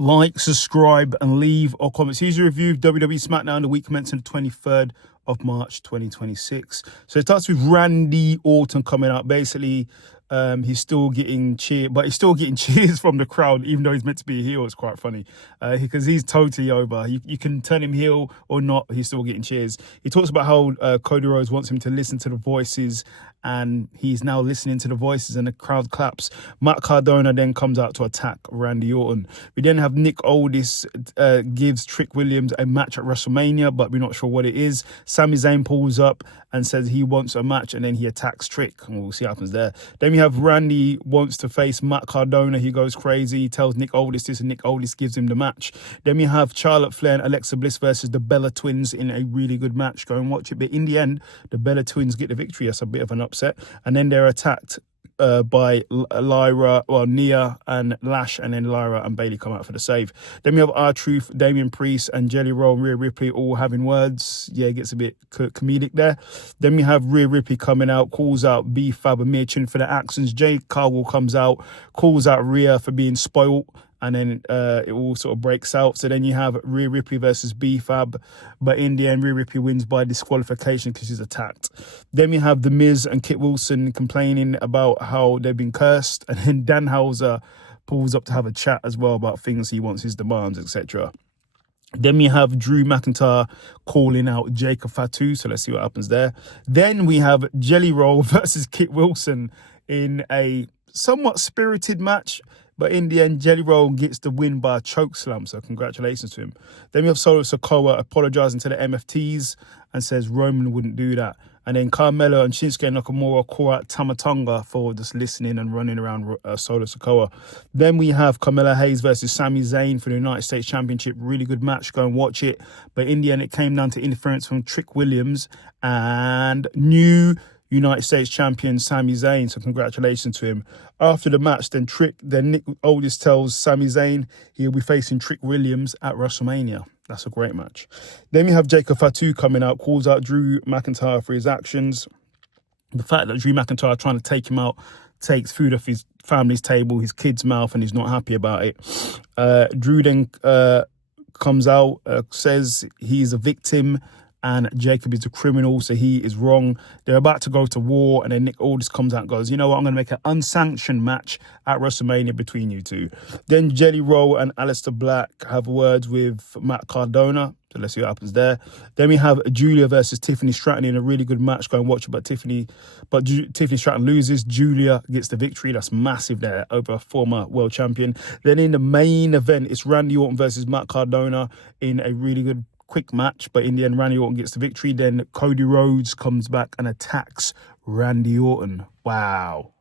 Like, subscribe, and leave a comment. Here's your review of WWE SmackDown, the week commencing the 23rd of March 2026. So it starts with Randy Orton coming out. Basically, he's still getting cheered, but he's still getting cheers from the crowd, even though he's meant to be a heel. It's quite funny because he's totally over. You can turn him heel or not, he's still getting cheers. He talks about how Cody Rhodes wants him to listen to the voices, and he's now listening to the voices, and the crowd claps. Matt Cardona then comes out to attack Randy Orton. We then have Nick Aldis gives Trick Williams a match at WrestleMania, but we're not sure what it is. Sami Zayn pulls up and says he wants a match, and then he attacks Trick, and we'll see what happens there. Then we have Randy wants to face Matt Cardona. He goes crazy. He tells Nick Aldis this, and Nick Aldis gives him the match. Then we have Charlotte Flair and Alexa Bliss versus the Bella Twins in a really good match. Go and watch it. But in the end, the Bella Twins get the victory. That's a bit of an upset. And then they're attacked by Nia and Lash, and then Lyra and Bayley come out for the save. Then we have R-Truth, Damian Priest, and Jelly Roll and Rhea Ripley all having words. Yeah, it gets a bit comedic there. Then we have Rhea Ripley coming out, calls out B-Fab and Mia Chin for their actions. Jade Cargill comes out, calls out Rhea for being spoilt, and then it all sort of breaks out. So then you have Rhea Ripley versus B-Fab, but in the end, Rhea Ripley wins by disqualification because she's attacked. Then we have The Miz and Kit Wilson complaining about how they've been cursed, and then Danhauser pulls up to have a chat as well about things he wants, his demands, etc. Then we have Drew McIntyre calling out Jacob Fatu, so let's see what happens there. Then we have Jelly Roll versus Kit Wilson in a somewhat spirited match, but in the end, Jelly Roll gets the win by a choke slam, so congratulations to him. Then we have Solo Sikoa apologizing to the MFTs and says Roman wouldn't do that. And then Carmelo and Shinsuke Nakamura call out Tama Tonga for just listening and running around Solo Sikoa. Then we have Carmelo Hayes versus Sami Zayn for the United States Championship. Really good match. Go and watch it. But in the end, it came down to interference from Trick Williams and new United States champion Sami Zayn, so congratulations to him. After the match, then Nick Aldis tells Sami Zayn he'll be facing Trick Williams at WrestleMania. That's a great match. Then we have Jacob Fatu coming out, calls out Drew McIntyre for his actions. The fact that Drew McIntyre trying to take him out takes food off his family's table, his kid's mouth, and he's not happy about it. Drew then comes out, says he's a victim, and Jacob is a criminal, so he is wrong. They're about to go to war, and then Nick Aldis comes out and goes, you know what, I'm going to make an unsanctioned match at WrestleMania between you two. Then Jelly Roll and Aleister Black have words with Matt Cardona, so let's see what happens there. Then we have Julia versus Tiffany Stratton in a really good match. Go and watch it, but Tiffany Stratton loses. Julia gets the victory. That's massive there over a former world champion. Then in the main event, it's Randy Orton versus Matt Cardona in a really good quick match, but in the end, Randy Orton gets the victory. Then Cody Rhodes comes back and attacks Randy Orton. Wow.